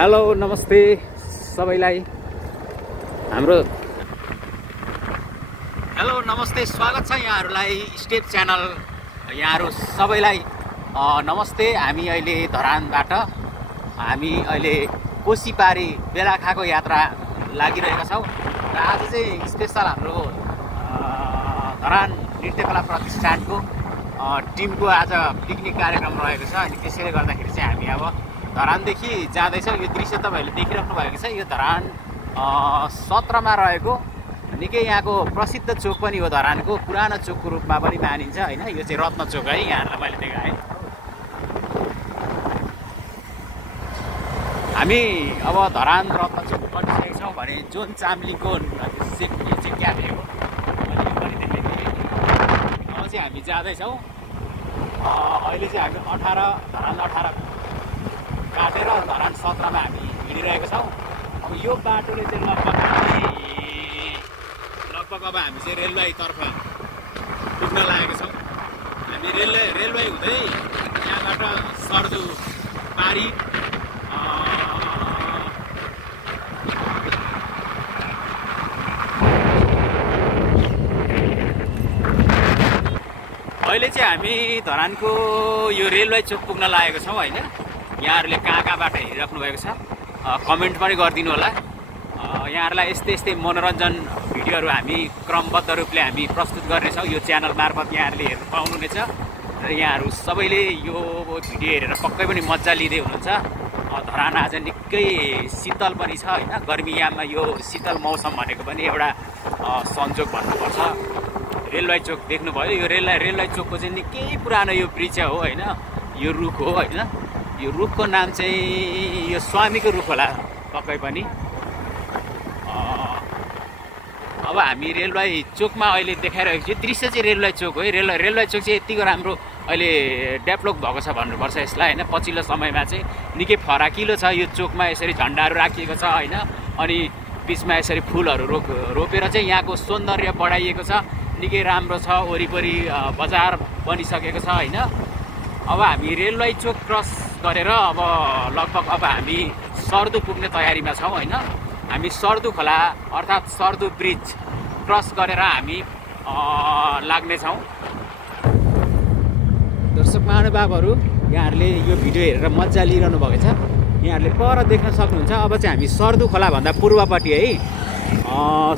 Hello नमस्ते सबैलाई हाम्रो हेलो नमस्ते स्वागत छ यहाँहरूलाई स्टेप च्यानल यहाँहरू सबैलाई नमस्ते। हामी अहिले धरानबाट हामी अहिले कोसीपारी बेलाखाको यात्रा लागिरहेका छौँ र आज चाहिँ स्पेशल हाम्रो धरान नृत्यकला प्रतिष्ठानको टिमको आज पिकनिक कार्यक्रम रहेको छ। अनि त्यसैले गर्दाखेरि चाहिँ हामी अब धरानदेखि जाँदैछौँ। यो दृश्य तपाईँहरूले देखिराख्नु भएको छ। यो धरान 17 मा रहेको निकै यहाँको प्रसिद्ध चोक पनि हो, धरानको पुरानो चोकको रूपमा पनि मानिन्छ होइन। यो चाहिँ रत्न चोक है, यहाँहरूलाई मैले देखाएँ। हामी अब धरान रत्न चोक पढिसकेका छौँ भने जोन चाम्लिङको चाहिँ क्याफे हो पनि देखाइदिएँ। अब चाहिँ हामी जाँदैछौँ। अहिले चाहिँ हामी धरान 18 काटेर धरान 17 मा हामी हिँडिरहेका छौँ। अब यो बाटोले चाहिँ लगभग अब हामी चाहिँ रेलवेतर्फ पुग्न लागेका छौँ। हामी रेलवे हुँदै यहाँबाट सर्दु पारी अहिले चाहिँ हामी धरानको यो रेलवे चोक पुग्न लागेको छौँ होइन। यहाँहरूले कहाँबाट हेरिराख्नु भएको छ कमेन्ट पनि गरिदिनु होला। यहाँहरूलाई यस्तै मनोरञ्जन भिडियोहरू हामी क्रमबद्ध रूपले हामी प्रस्तुत गर्नेछौँ। यो च्यानल मार्फत यहाँहरूले हेर्नु पाउनुहुनेछ र यहाँहरू सबैले यो भिडियो हेरेर पक्कै पनि मजा लिँदै हुनुहुन्छ। धरान आज निकै शीतल पनि छ होइन। गर्मीयाममा यो शीतल मौसम भनेको पनि एउटा संजोग भन्नुपर्छ। रेलवे चोक देख्नुभयो, यो रेलवे चोकको चाहिँ निकै पुरानो यो वृक्ष हो होइन। यो रुख हो होइन। यो रुखको नाम चाहिँ यो स्वामीको रुख होला पक्कै पनि। अब हामी रेलवे चोकमा अहिले देखाइरहेको छु। दृश्य चाहिँ रेलवे चोक हो। रेलवे चोक चाहिँ यतिको राम्रो अहिले डेभलप भएको छ भन्नुपर्छ यसलाई होइन। पछिल्लो समयमा चाहिँ निकै फराकिलो छ। यो चोकमा यसरी झन्डाहरू राखिएको छ होइन। अनि बिचमा यसरी फुलहरू रोपेर चाहिँ यहाँको सौन्दर्य बढाइएको छ। निकै राम्रो छ। वरिपरि बजार बनिसकेको छ होइन। अब हामी रेलवे चोक क्रस गरेर अब लगभग अब हामी सर्दु पुग्ने तयारीमा छौँ होइन। हामी सर्दु खोला अर्थात् सर्दु ब्रिज क्रस गरेर हामी लाग्नेछौँ। दर्शक महानुभावहरू यहाँहरूले यो भिडियो हेरेर मजा लिइरहनु भएको छ। यहाँहरूले पर देख्न सक्नुहुन्छ। अब चाहिँ हामी सर्दु खोलाभन्दा पूर्वपट्टि है,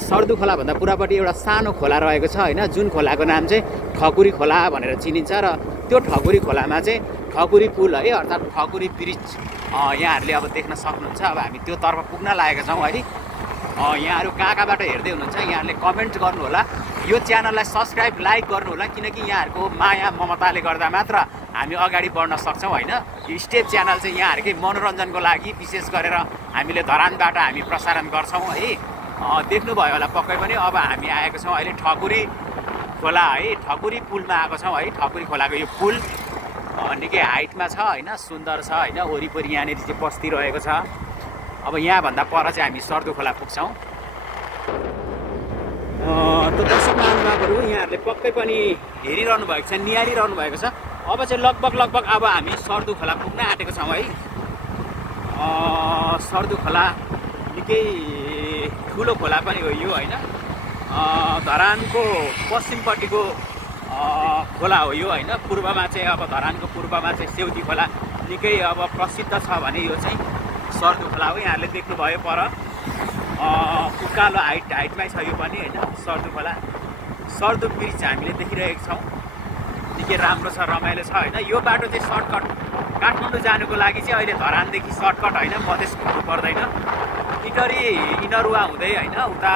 सर्दु खोलाभन्दा पूर्वपट्टि एउटा सानो खोला रहेको छ होइन। जुन खोलाको नाम चाहिँ ठकुरी खोला भनेर चिनिन्छ र त्यो ठकुरी खोलामा चाहिँ ठकुरी पुल है अर्थात् ठकुरी ब्रिज यहाँहरूले अब देख्न सक्नुहुन्छ। अब हामी त्यो तर्फ पुग्न लागेका छौँ है। यहाँहरू कहाँबाट हेर्दै हुनुहुन्छ यहाँहरूले कमेन्ट गर्नुहोला। यो च्यानललाई सब्सक्राइब लाइक गर्नुहोला किनकि यहाँहरूको माया ममताले गर्दा मात्र हामी अगाडि बढ्न सक्छौँ होइन। यो स्टेप च्यानल चाहिँ यहाँहरूकै मनोरञ्जनको लागि विशेष गरेर हामीले धरानबाट हामी प्रसारण गर्छौँ है। देख्नुभयो होला पक्कै पनि। अब हामी आएको छौँ अहिले ठकुरी खोला है, ठकुरी पुलमा आएको छौँ है। ठकुरी खोलाको यो पुल निकै हाइटमा छ होइन, सुन्दर छ होइन। वरिपरि यहाँनिर चाहिँ बस्ती रहेको छ। अब यहाँभन्दा पर चाहिँ हामी सर्दु खोला पुग्छौँ। त दर्शक महानुभावहरू यहाँहरूले पक्कै पनि हेरिरहनु भएको छ, निहालिरहनु भएको छ। अब चाहिँ लगभग अब हामी सर्दु खोला पुग्न आँटेको छौँ है। सर्दु खोला निकै ठुलो खोला पनि हो यो होइन। धरानको पश्चिमपट्टिको खोला हो यो होइन। पूर्वमा चाहिँ अब धरानको पूर्वमा चाहिँ सेउती खोला निकै अब प्रसिद्ध छ भने यो चाहिँ सर्दु खोला हो। यहाँहरूले देख्नुभयो पर उकालो हाइटमै छ यो पनि होइन सर्दु खोला। सर्दु ब्रिज हामीले देखिरहेको छौँ। निकै राम्रो छ, रमाइलो छ होइन। यो बाटो चाहिँ सर्टकट काठमाडौँ जानुको लागि चाहिँ अहिले धरानदेखि सर्टकट होइन, मधेस घुम्नु पर्दैन। इटरी इनरुवा हुँदै होइन उता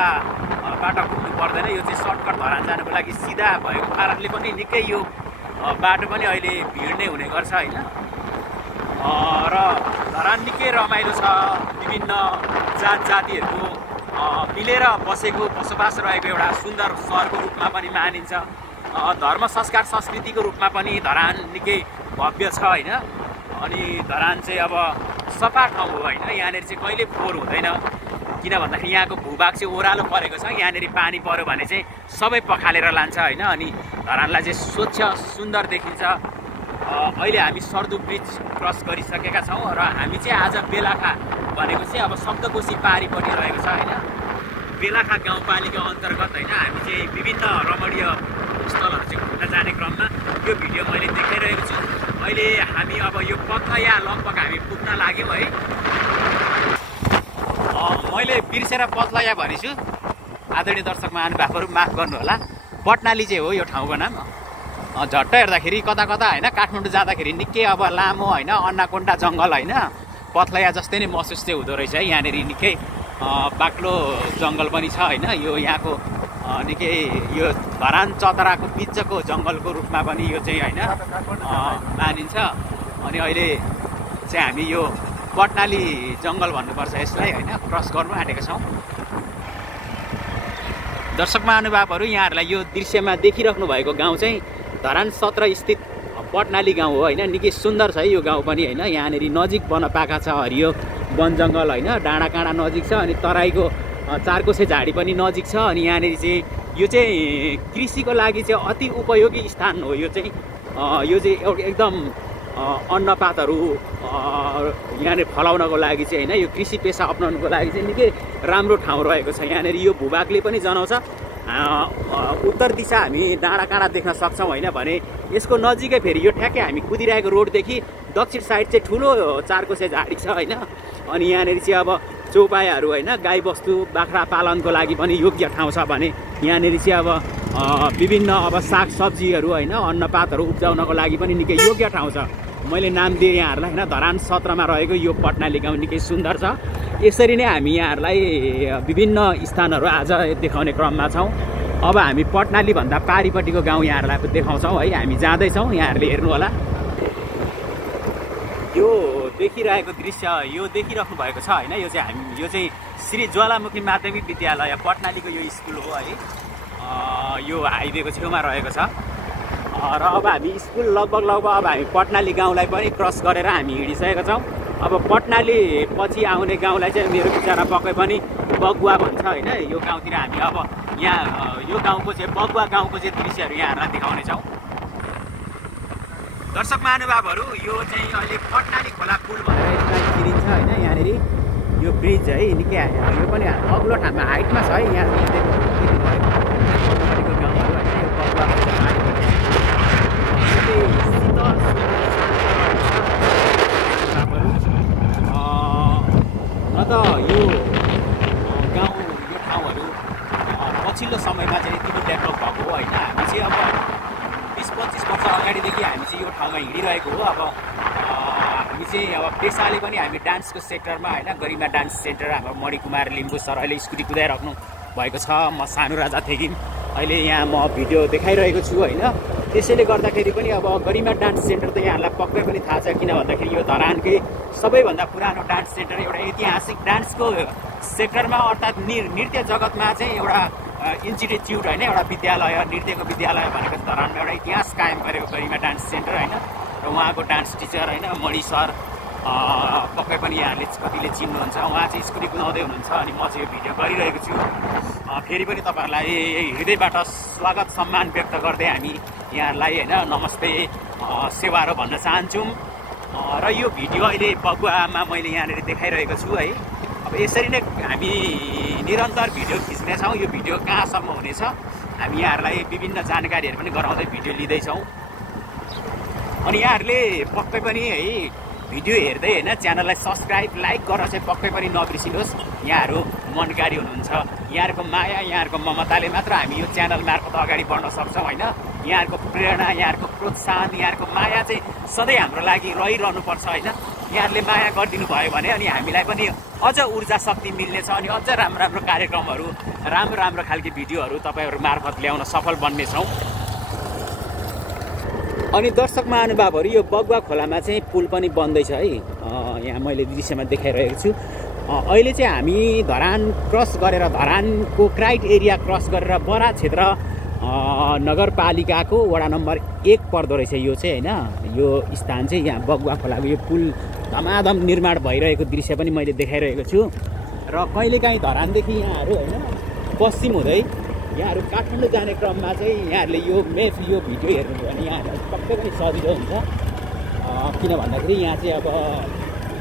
बाटो घुम्नु पर्दैन। यो चाहिँ सर्टकट धरान जानुको लागि सिधा भएको कारणले पनि निकै यो बाटो पनि अहिले भिड नै हुने गर्छ होइन। र धरान निकै रमाइलो छ। विभिन्न जात जातिहरूको मिलेर बसोबास रहेको एउटा सुन्दर सहरको रूपमा पनि मानिन्छ। धर्म संस्कार संस्कृतिको रूपमा पनि धरान निकै भव्य छ होइन। अनि धरान चाहिँ अब सफा ठाउँ हो होइन। यहाँनिर चाहिँ कहिले फोहोर हुँदैन किन भन्दाखेरि यहाँको भूभाग चाहिँ ओह्रालो परेको छ। यहाँनिर पानी पऱ्यो भने चाहिँ सबै पखालेर लान्छ होइन। अनि धरानलाई चाहिँ स्वच्छ सुन्दर देखिन्छ। अहिले हामी सर्दु ब्रिज क्रस गरिसकेका छौँ र हामी चाहिँ आज बेलाखा भनेको चाहिँ अब सप्तकोशी पारिपट्टि रहेको छ होइन। बेलाखा गाउँपालिका अन्तर्गत होइन हामी चाहिँ विभिन्न रमणीय स्थलहरू चाहिँ घुम्न जाने क्रममा यो भिडियो मैले देखाइरहेको छु। अहिले हामी अब यो पथया लगभग हामी पुग्न लाग्यौँ है। मैले बिर्सेर पथलया भनेछु, आदरणीय दर्शक महानुभावहरू माफ गर्नुहोला। पटनाली चाहिँ हो यो ठाउँको नाम। झट्ट हेर्दाखेरि कता कता होइन काठमाडौँ जाँदाखेरि निकै अब लामो होइन अन्नाकोन्डा जङ्गल होइन पथलया जस्तै नै महसुस चाहिँ हुँदो रहेछ है। यहाँनिर निकै बाक्लो जङ्गल पनि छ होइन। यो यहाँको निकै यो धरान चतराको बिचको जङ्गलको रूपमा पनि यो चाहिँ होइन मानिन्छ। अनि अहिले चाहिँ हामी यो पटनाली जङ्गल भन्नुपर्छ यसलाई होइन, क्रस गर्नु आँटेका छौँ। दर्शक महानुभावहरू यहाँहरूलाई यो दृश्यमा देखिराख्नु भएको गाउँ चाहिँ धरान 17 स्थित पटनाली गाउँ हो होइन। निकै सुन्दर छ है यो गाउँ पनि होइन। यहाँनिर नजिक बनपाखा छ, हरियो वन जङ्गल होइन, डाँडा काँडा नजिक छ अनि तराईको चारकोसे झाडी पनि नजिक छ। अनि यहाँनिर चाहिँ यो चाहिँ कृषिको लागि चाहिँ अति उपयोगी स्थान हो। यो चाहिँ एकदम अन्नपातहरू यहाँनिर फलाउनको लागि चाहिँ होइन यो कृषि पेसा अपनाउनुको लागि चाहिँ निकै राम्रो ठाउँ रहेको छ। यहाँनिर यो भूभागले पनि जनाउँछ। उत्तर दिशा हामी डाँडा काँडा देख्न सक्छौँ होइन भने यसको नजिकै फेरि यो ठ्याक्कै हामी कुदिरहेको रोडदेखि दक्षिण साइड चाहिँ ठुलो चारकोसे झाडी छ होइन। अनि यहाँनिर चाहिँ अब चौपायाहरू होइन गाईबस्तु बाख्रा पालनको लागि पनि योग्य ठाउँ छ भने यहाँनिर चाहिँ अब विभिन्न अब सागसब्जीहरू होइन अन्नपातहरू उब्जाउनको लागि पनि निकै योग्य ठाउँ छ। मैले नाम दिएँ यहाँहरूलाई होइन। धरान 17मा रहेको यो पटनाली गाउँ निकै सुन्दर छ। यसरी नै हामी यहाँहरूलाई विभिन्न स्थानहरू आज देखाउने क्रममा छौँ। अब हामी पटनाली भन्दा पारिपट्टिको गाउँ यहाँहरूलाई देखाउँछौँ है। हामी जाँदैछौँ, यहाँहरूले हेर्नु होला। यो देखिरहेको दृश्य यो देखिराख्नु भएको छ होइन। यो चाहिँ श्री ज्वालामुखी माध्यमिक विद्यालय पटनालीको यो स्कुल हो है। यो हाइवेको छेउमा रहेको छ र अब हामी स्कुल लगभग अब हामी पटनाली गाउँलाई पनि क्रस गरेर हामी हिँडिसकेका छौँ। अब पटनाली पछि आउने गाउँलाई चाहिँ मेरो विचारमा पक्कै पनि बगुवा भन्छ होइन। यो गाउँतिर हामी अब यहाँ यो गाउँको चाहिँ बगुवा गाउँको चाहिँ दृश्यहरू यहाँहरूलाई देखाउनेछौँ। दर्शक महानुभावहरू यो चाहिँ अहिले पटनाली खोला पुल भनेर यसलाई चिनिन्छ होइन। यहाँनिर यो ब्रिज है निकै यो पनि अग्लो ठाउँमा हाइटमा छ है। यहाँ गाउँहरू होइन यो बगुवाको न त यो गाउँ यो ठाउँहरू पछिल्लो समयमा चाहिँ यति डेभलप भएको हो होइन। हामी चाहिँ अब 20-25 वर्ष अगाडिदेखि हामी चाहिँ यो ठाउँमा हिँडिरहेको हो। अब हामी चाहिँ अब पेसाले पनि हामी डान्सको सेक्टरमा होइन गरिमा डान्स सेन्टर हाम्रो मणिकुमार लिम्बू सर अहिले स्कुटी कुदाइराख्नु भएको छ। म सानु राजा थेगिम अहिले यहाँ म भिडियो देखाइरहेको छु होइन। त्यसैले गर्दाखेरि पनि अब गरिमा डान्स सेन्टर त यहाँहरूलाई पक्कै पनि थाहा छ। किन भन्दाखेरि यो धरानकै सबैभन्दा पुरानो डान्स सेन्टर एउटा ऐतिहासिक डान्सको सेक्टरमा अर्थात् नृत्य जगतमा चाहिँ एउटा इन्स्टिट्युट होइन एउटा विद्यालय नृत्यको विद्यालय भनेको धरानमा एउटा इतिहास कायम गरेको गरिमा डान्स सेन्टर होइन। र उहाँको डान्स टिचर होइन मणि सर पक्कै पनि यहाँहरूले कतिले चिन्नुहुन्छ। उहाँ चाहिँ स्कुटी कुदाउँदै हुनुहुन्छ अनि म चाहिँ यो भिडियो गरिरहेको छु। फेरि पनि तपाईँहरूलाई हृदयबाट स्वागत सम्मान व्यक्त गर्दै हामी यहाँहरूलाई होइन नमस्ते सेवारो भन्न चाहन्छौँ। र यो भिडियो अहिले बगुवामा मैले यहाँनिर देखाइरहेको छु है। अब यसरी नै हामी निरन्तर भिडियो खिच्नेछौँ। यो भिडियो कहाँसम्म हुनेछ हामी यहाँहरूलाई विभिन्न जानकारीहरू पनि गराउँदै भिडियो लिँदैछौँ। अनि यहाँहरूले पक्कै पनि है भिडियो हेर्दै होइन च्यानललाई सब्सक्राइब लाइक गर्न चाहिँ पक्कै पनि नबिर्सिनुहोस्। यहाँहरू मनकारी हुनुहुन्छ। यहाँहरूको माया यहाँहरूको ममताले मात्र हामी यो च्यानल मार्फत अगाडि बढ्न सक्छौँ होइन। यहाँहरूको प्रेरणा यहाँहरूको प्रोत्साहन यहाँहरूको माया चाहिँ सधैँ हाम्रो लागि रहिरहनुपर्छ होइन। यहाँहरूले माया गरिदिनु भयो भने अनि हामीलाई पनि अझ ऊर्जा शक्ति मिल्नेछ अनि अझ राम्रो राम्रो कार्यक्रमहरू राम्रो राम्रो खालको भिडियोहरू तपाईँहरू मार्फत ल्याउन सफल बन्नेछौँ। अनि दर्शक महानुभावहरू यो बगुवा खोलामा चाहिँ पुल पनि बन्दैछ है। यहाँ मैले दृश्यमा देखाइरहेको छु। अहिले चाहिँ हामी धरान क्रस गरेर धरानको क्राइट एरिया क्रस गरेर बरा क्षेत्र नगरपालिकाको वडा नम्बर 1 पर्दो रहेछ यो चाहिँ होइन। यो स्थान चाहिँ यहाँ बगुवा खोलाको यो पुल धमाधम निर्माण भइरहेको दृश्य पनि मैले देखाइरहेको छु। र कहिलेकाहीँ धरानदेखि यहाँहरू होइन पश्चिम हुँदै यहाँहरू काठमाडौँ जाने क्रममा चाहिँ यहाँहरूले यो भिडियो हेर्नुभयो भने यहाँहरूलाई पक्कै पनि सजिलो हुन्छ। किन भन्दाखेरि यहाँ चाहिँ अब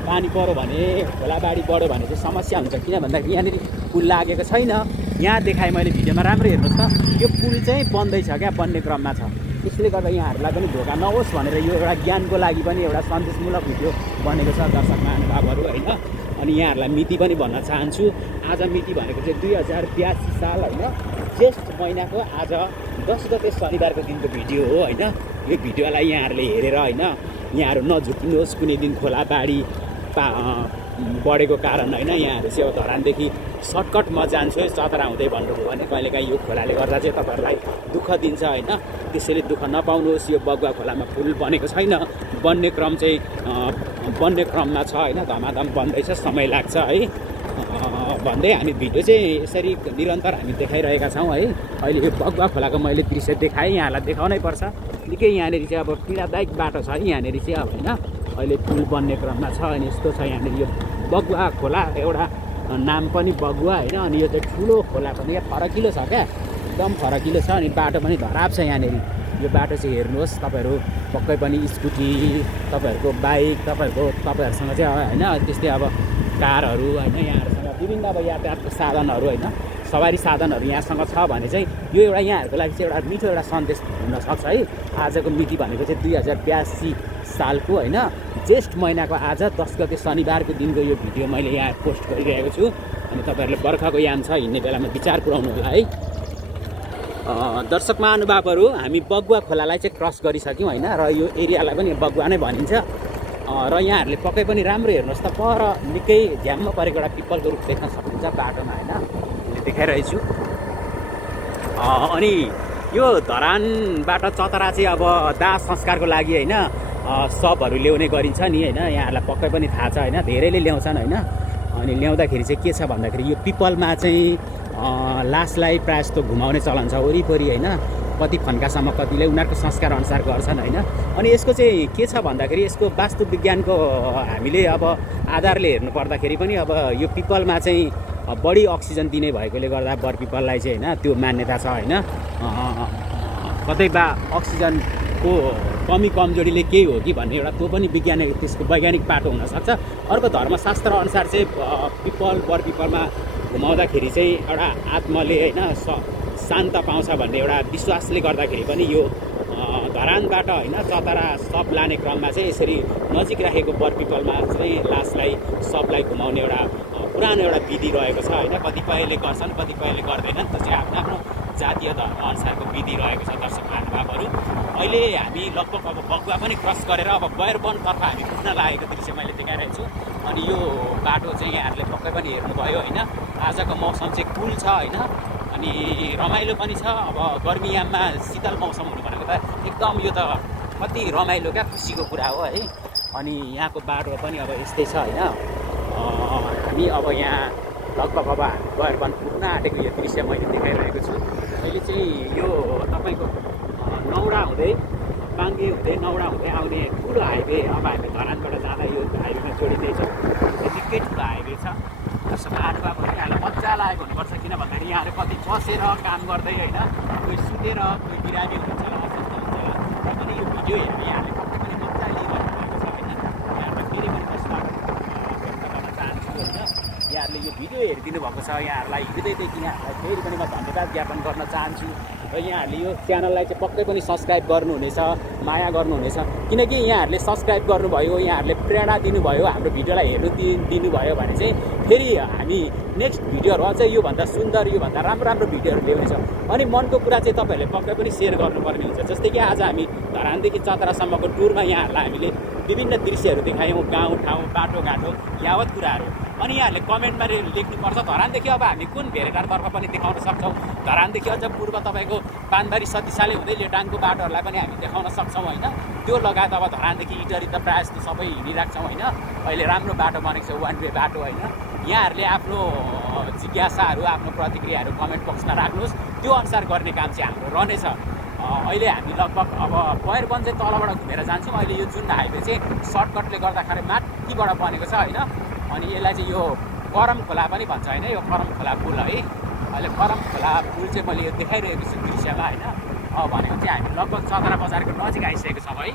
पानी पऱ्यो भने खोलाबाडी बढ्यो भने चाहिँ समस्या हुन्छ। किन भन्दाखेरि यहाँनिर पुल लागेको छैन। यहाँ देखाएँ मैले भिडियोमा, राम्रो हेर्नुहोस् त, यो पुल चाहिँ बन्दैछ क्या, बन्ने क्रममा छ। त्यसले गर्दा यहाँहरूलाई पनि धोका नहोस् भनेर यो एउटा ज्ञानको लागि पनि एउटा सन्देशमूलक भिडियो बनेको छ दर्शक महानुभावहरू होइन। अनि यहाँहरूलाई मिति पनि भन्न चाहन्छु, आज मिति भनेको चाहिँ 2082 साल होइन, ज्येष्ठ महिनाको आज 10 गते शनिबारको दिनको भिडियो हो होइन। यो भिडियोलाई यहाँहरूले हेरेर होइन, यहाँहरू नझुक्नुहोस् कुनै दिन खोलाबाडी बढेको कारण होइन। यहाँहरू चाहिँ अब धरानदेखि सर्टकटमा जान्छु है चतरा हुँदै भन्नुभयो भने कहिलेकाहीँ यो खोलाले गर्दा चाहिँ तपाईँहरूलाई दुःख दिन्छ होइन। त्यसैले दुःख नपाउनुहोस्। यो बगुवा खोलामा पुल बनेको छैन, बन्ने क्रममा छ होइन, धमाधम बन्दैछ, समय लाग्छ है भन्दै हामी भिडियो चाहिँ यसरी निरन्तर हामी देखाइरहेका छौँ है। अहिले यो बगुवा खोलाको मैले दृश्य देखाएँ, यहाँलाई देखाउनै पर्छ। निकै यहाँनिर चाहिँ अब पीडादायक बाटो छ है यहाँनिर चाहिँ अब होइन। अहिले पुल बन्ने क्रममा छ अनि यस्तो छ यहाँनिर यो बगुवा खोला, एउटा नाम पनि बगुवा होइन। अनि यो चाहिँ ठुलो खोला पनि यहाँ फरकिलो छ क्या, एकदम फरकिलो छ। अनि बाटो पनि धराप छ यहाँनिर। यो बाटो चाहिँ हेर्नुहोस् तपाईँहरू, पक्कै पनि स्कुटी, तपाईँहरूको बाइक, तपाईँहरूसँग चाहिँ होइन त्यस्तै अब कारहरू होइन, यहाँहरूसँग विभिन्न अब यातायातको साधनहरू होइन, सवारी साधनहरू यहाँसँग छ भने चाहिँ यो एउटा यहाँहरूको लागि चाहिँ एउटा मिठो एउटा सन्देश हुनसक्छ है। आजको मिति भनेको चाहिँ 2082 सालको होइन, ज्येष्ठ महिनाको आज 10 गते शनिबारको दिनको यो भिडियो मैले यहाँ पोस्ट गरिरहेको छु। अनि तपाईँहरूले बर्खाको याम छ, हिँड्ने बेलामा विचार पुऱ्याउनु होला है। दर्शक महानुभावहरू, हामी बगुवा खोलालाई चाहिँ क्रस गरिसक्यौँ होइन, र यो एरियालाई पनि बगुवा नै भनिन्छ। र यहाँहरूले पक्कै पनि राम्रो हेर्नुहोस् त, पर निकै झ्याम्म परेको एउटा पिपलको रुख देख्न सक्नुहुन्छ बाटोमा होइन, देखाइरहेछु। अनि यो धरानबाट चतरा चाहिँ अब दाह संस्कारको लागि होइन सबहरू ल्याउने गरिन्छ नि होइन, यहाँहरूलाई पक्कै पनि थाहा छ होइन, धेरैले ल्याउँछन् होइन। अनि ल्याउँदाखेरि चाहिँ के छ भन्दाखेरि यो पिपलमा चाहिँ लासलाई प्रायः जस्तो घुमाउने चलन छ वरिपरि होइन, कति फन्कासम्म कतिले उनीहरूको संस्कार अनुसार गर्छन् होइन। अनि यसको चाहिँ के छ भन्दाखेरि यसको वास्तु विज्ञानको हामीले अब आधारले हेर्नु पर्दाखेरि पनि अब यो पिपलमा चाहिँ बढी अक्सिजन दिने भएकोले गर्दा बर पिपललाई चाहिँ होइन त्यो मान्यता छ होइन। कतै अक्सिजनको कमी कमजोरीले केही हो कि भन्ने एउटा त्यो पनि त्यसको वैज्ञानिक पाटो हुनसक्छ। अर्को धर्मशास्त्र अनुसार चाहिँ बर पिपलमा घुमाउँदाखेरि चाहिँ एउटा आत्माले होइन शान्त पाउँछ भन्ने एउटा विश्वासले गर्दाखेरि पनि यो धरानबाट होइन चतरा सब लाने क्रममा चाहिँ यसरी नजिक राखेको बर पिपलमा चाहिँ लासलाई सबलाई घुमाउने एउटा पुरानो एउटा विधि रहेको छ होइन। कतिपयले गर्छन्, कतिपयले गर्दैनन्, त्यो चाहिँ आफ्नो आफ्नो जातीय धर्म अनुसारको विधि रहेको छ दर्शक महानुभावहरू। अहिले हामी लगभग अब बगुवा पनि क्रस गरेर अब बयरवनतर्फ हामी पुग्न लागेको दृश्य मैले देखाइरहेको छु। अनि यो बाटो चाहिँ यहाँहरूले पक्कै पनि हेर्नुभयो होइन, आजको मौसम चाहिँ कुल छ होइन, अनि रमाइलो पनि छ। अब गर्मीयाममा शीतल मौसम हुनु भनेको त एकदम यो त कति रमाइलो क्या, खुसीको कुरा हो है। अनि यहाँको बाटो पनि अब यस्तै छ होइन। हामी अब यहाँ लगभग अब हामी बयरवन पुग्न आँटेको यो दृश्य मैले देखाइरहेको छु। अहिले चाहिँ यो तपाईँको नौडा हुँदै बाङ्गे हुँदै नौडा हुँदै आउने ठुलो हाइवे, अब हामी धरानबाट जाँदा यो हाइवेमा जोडिँदैछ, निकै ठुलो हाइवे छ। दर्शक महानुभावहरू यहाँलाई मजा लागेको हुनुपर्छ, किन भन्दाखेरि यहाँहरू कति बसेर काम गर्दै होइन, कोही सुतेर, कोही बिरामी हुन्छ होला, अस्वस्थ हुन्छ होला, अनि यो भिडियो हेरेर यहाँहरूले पक्कै पनि मजा लिइरहनु भएको छ होइन। यहाँहरूलाई फेरि पनि प्रश्न व्यक्त गर्न चाहन्छु होइन। यहाँहरूले यो भिडियो हेरिदिनु भएको छ, यहाँहरूलाई हृदयदेखि यहाँहरूलाई फेरि पनि म धन्यवाद ज्ञापन गर्न चाहन्छु। र यहाँहरूले यो च्यानललाई चाहिँ पक्कै पनि सब्सक्राइब गर्नुहुनेछ, माया गर्नुहुनेछ, किनकि यहाँहरूले सब्सक्राइब गर्नुभयो, यहाँहरूले प्रेरणा दिनुभयो, हाम्रो भिडियोलाई हेर्नु दिनुभयो भने चाहिँ फेरि हामी नेक्स्ट भिडियोहरू अझै योभन्दा सुन्दर, योभन्दा राम्रो राम्रो भिडियोहरू ल्याउनेछौँ। अनि मनको कुरा चाहिँ तपाईँहरूले पक्कै पनि सेयर गर्नुपर्ने हुन्छ। जस्तै कि आज हामी धरानदेखि चतरासम्मको टुरमा यहाँहरूलाई हामीले विभिन्न दृश्यहरू देखायौँ, गाउँ ठाउँ, बाटोघाटो, यावत कुराहरू। अनि यहाँहरूले कमेन्टमा लेख्नुपर्छ धरानदेखि अब हामी कुन भेरेटारतर्फ पनि देखाउन सक्छौँ, धरानदेखि अझ पूर्व तपाईँको पानबारी सतीसाले हुँदै लेटाङको बाटोहरूलाई पनि हामी देखाउन सक्छौँ होइन। त्यो लगायत अब धरानदेखि इटरी त प्रायः जस्तो सबै हिँडिरहेको छौँ होइन। अहिले राम्रो बाटो बनेको छ, वान वे बाटो होइन। यहाँहरूले आफ्नो जिज्ञासाहरू, आफ्नो प्रतिक्रियाहरू कमेन्ट बक्समा राख्नुहोस्, त्यो अनुसार गर्ने काम चाहिँ हाम्रो रहनेछ। अहिले हामी लगभग अब बयरवन चाहिँ तलबाट घुमेर जान्छौँ। अहिले यो जुन हाइवे चाहिँ सर्टकटले गर्दाखेरि माथिबाट बनेको छ होइन। अनि यसलाई चाहिँ यो करम खोला पनि भन्छ होइन, यो करम खोला पुल है। अहिले करम खोला पुल चाहिँ मैले यो देखाइरहेको छु दृश्यमा होइन। भनेको चाहिँ हामी लगभग चतरा बजारको नजिक आइसकेको छौँ है।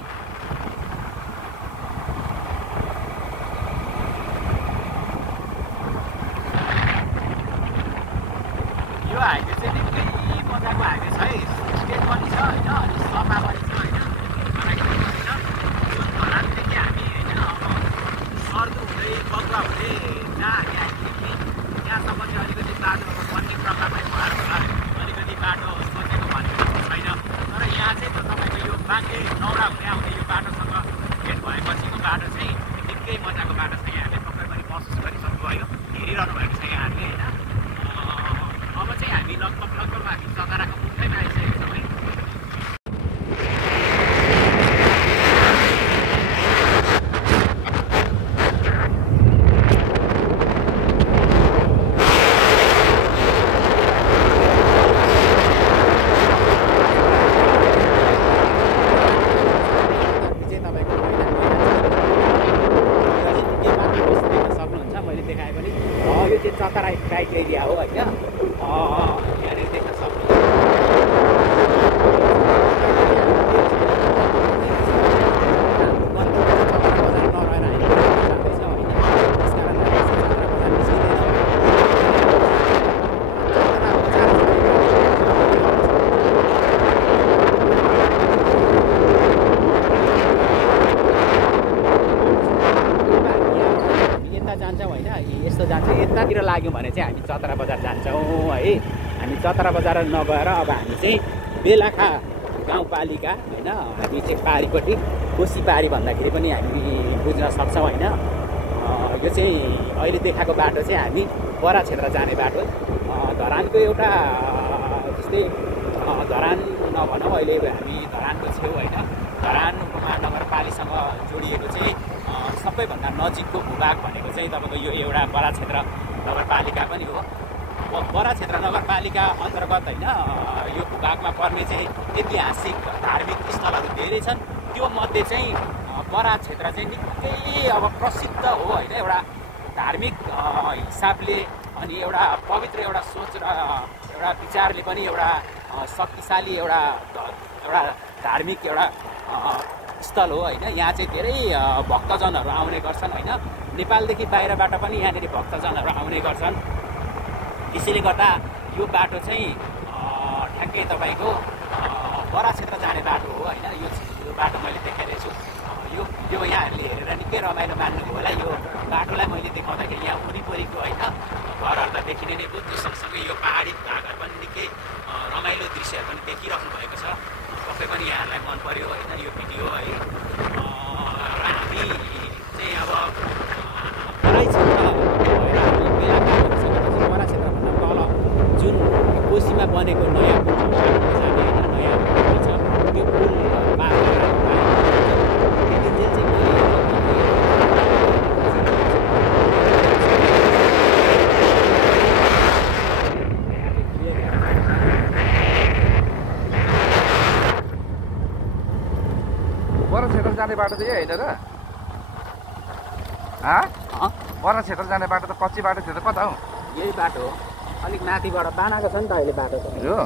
चतरा टाइप एरिया हो होइन। यहाँनिर देख्न सक्नुहुन्छ यतातिर लाग्यौँ भने चाहिँ हामी चतरा बजार जान्छौँ है। हामी चतरा बजार नगएर अब हामी चाहिँ बेलाखा गाउँपालिका होइन, हामी चाहिँ पारिपट्टि कोसी पारी भन्दाखेरि पनि हामी बुझ्न सक्छौँ होइन। यो चाहिँ अहिले देखाएको बाटो चाहिँ हामी बरा क्षेत्र जाने बाटो। धरानको एउटा जस्तै धरान नभनौँ, अहिले हामी धरानको छेउ होइन, धरान नगरपालिकासँग जोडिएको चाहिँ सबैभन्दा नजिकको भूभाग भनेको चाहिँ तपाईँको यो एउटा बरा क्षेत्र नगरपालिका पनि हो। बरा क्षेत्र नगरपालिका अन्तर्गत होइन यो भूभागमा पर्ने चाहिँ ऐतिहासिक धार्मिक स्थलहरू धेरै छन्। त्यो मध्ये चाहिँ बरा क्षेत्र चाहिँ निकै अब प्रसिद्ध हो होइन, एउटा धार्मिक हिसाबले अनि एउटा पवित्र एउटा सोच र एउटा विचारले पनि एउटा शक्तिशाली एउटा धार्मिक एउटा स्थल हो होइन। यहाँ चाहिँ धेरै भक्तजनहरू आउने गर्छन् होइन, नेपालदेखि बाहिरबाट पनि यहाँनिर भक्तजनहरू आउने गर्छन्। त्यसैले गर्दा यो बाटो चाहिँ ठ्याक्कै तपाईँको बरा क्षेत्र जाने बाटो हो होइन। यो बाटो मैले देखाइरहेको छु। यो भिडियो यहाँहरूले हेरेर निकै रमाइलो मान्नुभयो होला। यो बाटोलाई मैले देखाउँदाखेरि यहाँ वरिपरिको होइन घरहरूलाई देखिने नै भयो, त्यो सँगसँगै यो पहाडी भागहरू पनि निकै रमाइलो दृश्यहरू पनि देखिराख्नु भएको छ। पक्कै पनि यहाँहरूलाई मन पर्यो होइन यो भिडियो है। र हामी चाहिँ अब बराई क्षेत्र भएर हामी बेलाका बरा क्षेत्रभन्दा तल जुन कोसीमा बनेको नयाँ पुल जाने होइन, नयाँ पुल छ, त्यो पुल पार जाने बाटो चाहिँ होइन र? बरा क्षेत्र जाने बाटो त कच्ची बाटो थियो त, कता हौ? यही बाटो हो, अलिक माथिबाट बनाएको छ नि त अहिले बाटो त यो।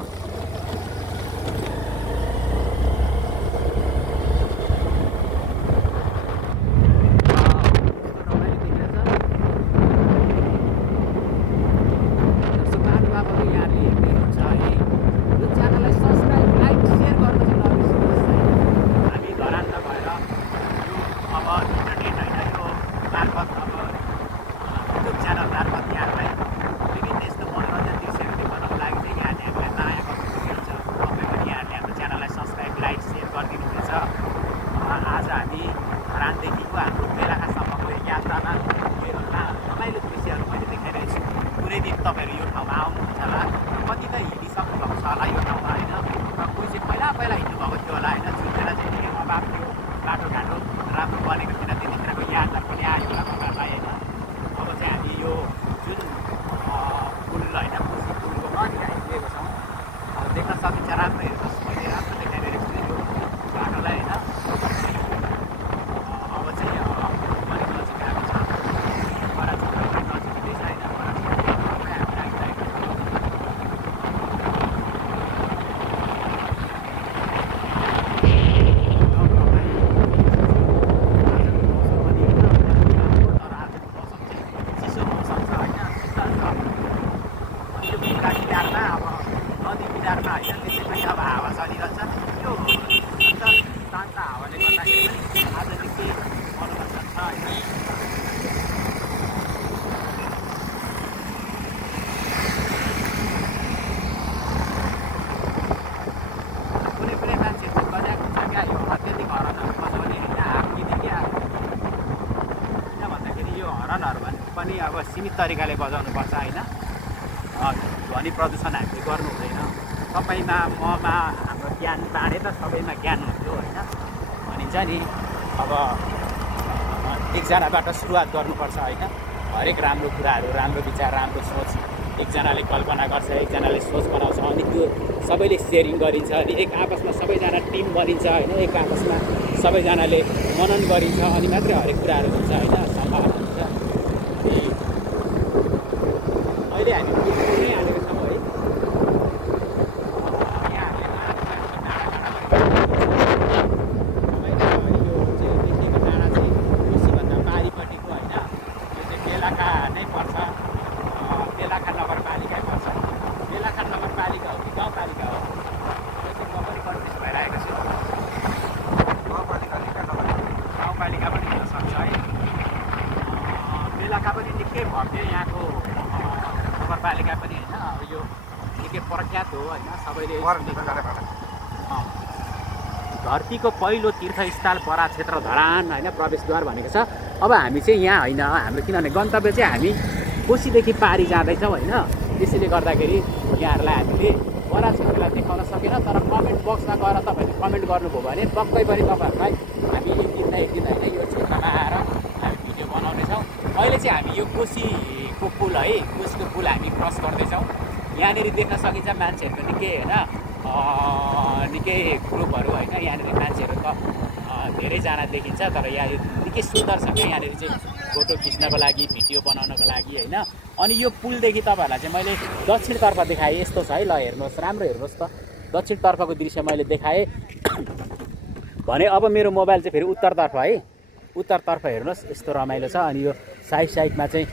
तपाईँहरू यो ठाउँमा आउनुहुन्छ होला, कति त हिँडिसक्नुभएको छ होला यो ठाउँमा होइन, र कोही चाहिँ पहिला हिँड्नुभएको थियो होला होइन, जुन बेला चाहिँ निकै अभाव थियो, बाटोघाटो राम्रो बनेको थिएन, त्यतिखेरको यादहरू पनि आयो होला तपाईँहरूलाई होइन। अब चाहिँ हामी यो जुन पुल होइन कोसी पुलको नजिक आइपुगेको छौँ। देख्न सकिन्छ, राम्रो हेर्नुहोस्, मैले राम्रो देखाइरहेको छु यो बाटोलाई होइन। अब चाहिँ अलिक नजिक आएको छ, बरा क्षेत्र नजिक हुँदैछ होइन। पनि अब सीमित तरिकाले बजाउनुपर्छ होइन, ध्वनि प्रदूषण हामीले गर्नु हुँदैन। सबैमा ममा हाम्रो ज्ञान बाँडे त सबैमा ज्ञान हुन्थ्यो होइन भनिन्छ नि। अब एकजनाबाट सुरुवात गर्नुपर्छ होइन, हरेक राम्रो कुराहरू, राम्रो विचार, राम्रो सोच एकजनाले कल्पना गर्छ, एकजनाले सोच बनाउँछ, अनि त्यो सबैले सेयरिङ गरिन्छ, अनि एक आपसमा सबैजना टिम बनिन्छ होइन, एक आपसमा सबैजनाले मनन गरिन्छ, अनि मात्रै हरेक कुराहरू हुन्छ होइन, सम्भावना हुन्छ। हामी पुग्दै आएको छौँ है। बेलाका पनि निकै भव्य यहाँको नगरपालिका पनि होइन। अब यो निकै प्रख्यात हो होइन, सबैले धरतीको पहिलो तीर्थस्थल बरा क्षेत्र धरान होइन प्रवेशद्वार भनेको छ। अब हामी चाहिँ यहाँ होइन, हाम्रो किनभने गन्तव्य चाहिँ हामी कोसीदेखि पारी जाँदैछौँ होइन। त्यसैले गर्दाखेरि यहाँहरूलाई हामीले बरा क्षेत्रलाई देखाउन सकेन। तर कमेन्ट बक्समा गएर तपाईँहरूले कमेन्ट गर्नुभयो भने पक्कै पनि तपाईँहरूलाई हामी एक दिन होइन यो क्षेत्रमा आएर हामी भिडियो बनाउनेछौँ। अहिले चाहिँ हामी यो कोसीको पुल है, कोसीको पुल हामी क्रस गर्दैछौँ। यहाँनिर देख्न सकिन्छ मान्छेहरूको निकै होइन, निकै ग्रुपहरू होइन। यहाँनिर मान्छेहरू त धेरैजना देखिन्छ, तर यहाँ निकै सुन्दर छ क्या यहाँनिर चाहिँ फोटो खिच्नको लागि, भिडियो बनाउनको लागि होइन। अनि यो पुलदेखि तपाईँहरूलाई चाहिँ मैले दक्षिणतर्फ देखाएँ, यस्तो छ है। ल हेर्नुहोस्, राम्रो हेर्नुहोस् त, दक्षिणतर्फको दृश्य मैले देखाएँ भने अब मेरो मोबाइल चाहिँ फेरि उत्तरतर्फ है, उत्तरतर्फ हेर्नुहोस् यस्तो रमाइलो छ। अनि यो साइडमा चाहिँ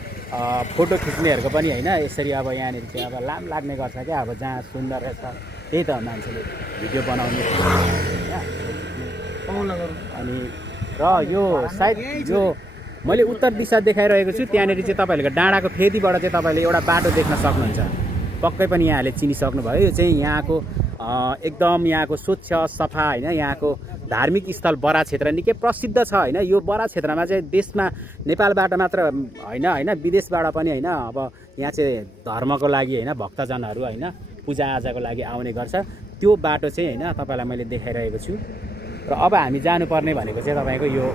फोटो खिच्नेहरूको पनि होइन यसरी अब यहाँनिर चाहिँ अब लाम लाग्ने गर्छ क्या। अब जहाँ सुन्दर रहेछ त्यही त मान्छेले भिडियो बनाउने अनि र यो सायद यो मैले उत्तर दिशा देखाइरहेको छु, त्यहाँनिर चाहिँ तपाईँहरूको डाँडाको फेदीबाट चाहिँ तपाईँले एउटा बाटो देख्न सक्नुहुन्छ। पक्कै पनि यहाँले चिनिसक्नुभयो। यो चाहिँ यहाँको एकदम यहाँको स्वच्छ सफा होइन, यहाँको धार्मिक स्थल बरा क्षेत्र निकै प्रसिद्ध छ होइन। यो बरा क्षेत्रमा चाहिँ देशमा नेपालबाट मात्र होइन विदेशबाट पनि होइन अब यहाँ चाहिँ धर्मको लागि होइन भक्तजनहरू होइन पूजाआजाको लागि आउने गर्छ। त्यो बाटो चाहिँ होइन तपाईँलाई मैले देखाइरहेको छु। र अब हामी जानुपर्ने भनेको चाहिँ तपाईँको यो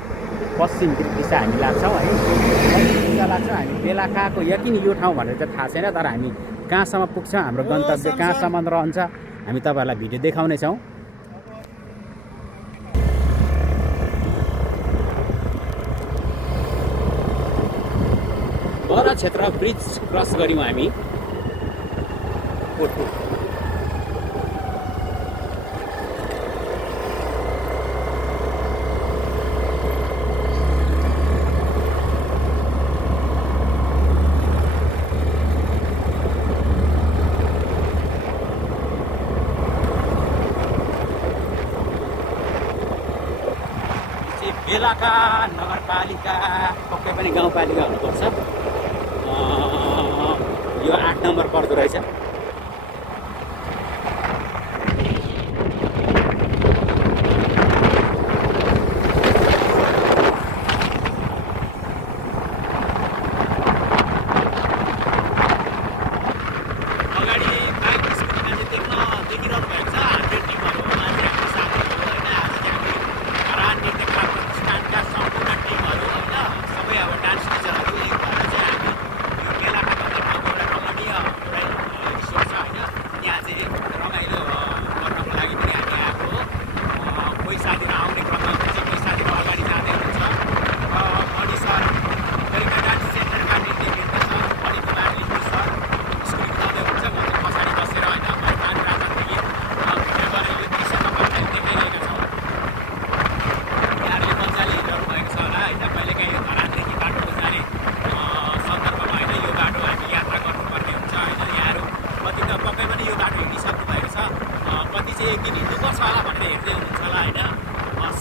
पश्चिम दिशा हामी लाग्छौँ है। पश्चिम दिशा लाग्छौँ हामी। बेलाकाको यकिन यो ठाउँ भनेर चाहिँ थाहा छैन, तर हामी कहाँसम्म पुग्छौँ, हाम्रो गन्तव्य कहाँसम्म रहन्छ हामी तपाईँहरूलाई भिडियो देखाउनेछौँ। बरा क्षेत्र ब्रिज क्रस गऱ्यौँ हामी। बेलाका नगरपालिका पक्कै पनि गाउँपालिका हुनुपर्छ। यो 8 नम्बर पर्दो रहेछ।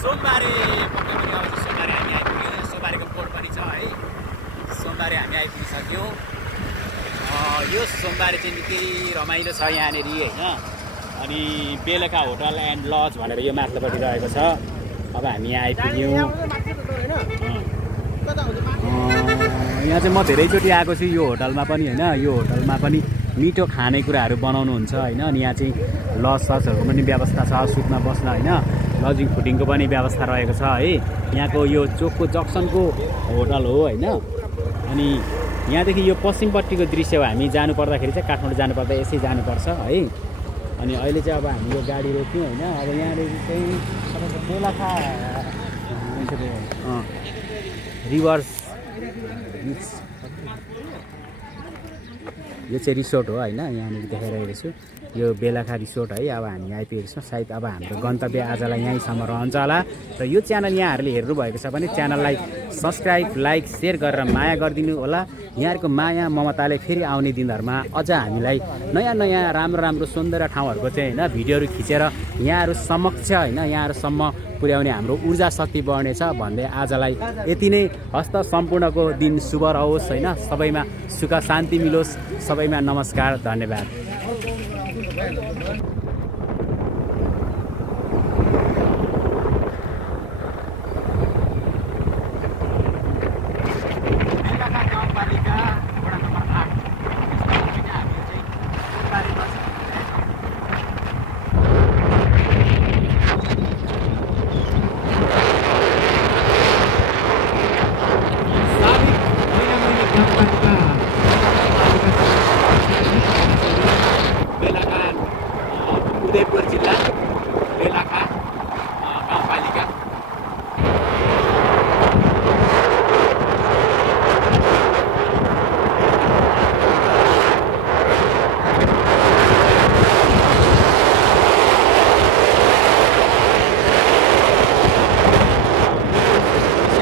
सोमबारे पक्कै पनि अब सोमबारे हामी आइपुग्यौँ। सोमबारेको पोहोर पनि छ है। सोमबारे हामी आइपुगिसक्यौँ। यो सोमबारे चाहिँ निकै रमाइलो छ यहाँनिर होइन। अनि बेलुका होटल एन्ड लज भनेर यो माथिल्लोपट्टि रहेको छ। अब हामी यहाँ आइपुग्यौँ। यहाँ चाहिँ म धेरैचोटि आएको छु यो होटलमा पनि होइन। यो होटलमा पनि मिठो खानेकुराहरू बनाउनुहुन्छ होइन। अनि यहाँ चाहिँ लज सजहरूको पनि व्यवस्था छ, सुत्न बस्न होइन, लजिङ फुडिङको पनि व्यवस्था रहेको छ है। यहाँको यो चोकको जक्सनको होटल हो होइन। अनि यहाँदेखि यो पश्चिमपट्टिको दृश्य हो। हामी जानुपर्दाखेरि चाहिँ काठमाडौँ जानुपर्दा यसै जानुपर्छ है। अनि अहिले चाहिँ अब हामी यो गाडी रोक्यौँ होइन। अब यहाँनिर चाहिँ तपाईँको बेलाका रिभर्स यो चाहिँ रिसोर्ट हो होइन, यहाँनिर देखाइरहेको छु यो बेलाखा रिसोर्ट है। अब हामी आइपुगेको छौँ, सायद अब हाम्रो गन्तव्य आजलाई यहीँसम्म रहन्छ होला। र यो च्यानल यहाँहरूले हेर्नुभएको छ भने च्यानललाई सब्सक्राइब, लाइक, सेयर गरेर माया गरिदिनु होला। यहाँहरूको माया ममताले फेरि आउने दिनहरूमा अझ हामीलाई नयाँ नयाँ राम्रो राम्रो सुन्दर ठाउँहरूको चाहिँ होइन भिडियोहरू खिचेर यहाँहरू समक्ष होइन यहाँहरूसम्म पुर्याउने हाम्रो ऊर्जा शक्ति बढ्नेछ भन्दै आजलाई यति नै। हस्त सम्पूर्णको दिन शुभ रहोस् होइन, सबैमा सुख शान्ति मिलोस्। सबैमा नमस्कार, धन्यवाद। उदयपुर जिल्ला बेलाखा गाउँपालिका।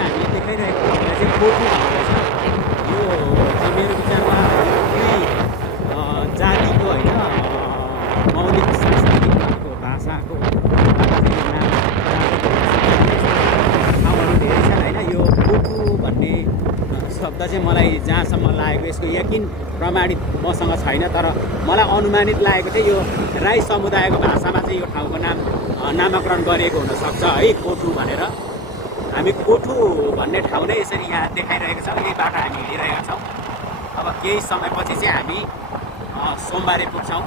हामीले देखाइरहेको चाहिँ कोटु भन्ने छ। यो चाहिँ मेरो विचारमा जातिको होइन मौलिक सांस्कृतिक भाषाको ठाउँहरू धेरै छन् होइन। यो कोटु भन्ने शब्द चाहिँ मलाई जहाँसम्म लागेको, यसको यकिन प्रमाणित मसँग छैन, तर मलाई अनुमानित लागेको चाहिँ यो राई समुदायको भाषामा चाहिँ यो ठाउँको नामाकरण गरिएको हुनसक्छ है, कोटु भनेर। हामी कोटु भन्ने ठाउँ नै यसरी यहाँ देखाइरहेको छौँ, यही बाटो हामी हिँडिरहेका छौँ। अब केही समयपछि चाहिँ हामी सोमबारे पुग्छौँ।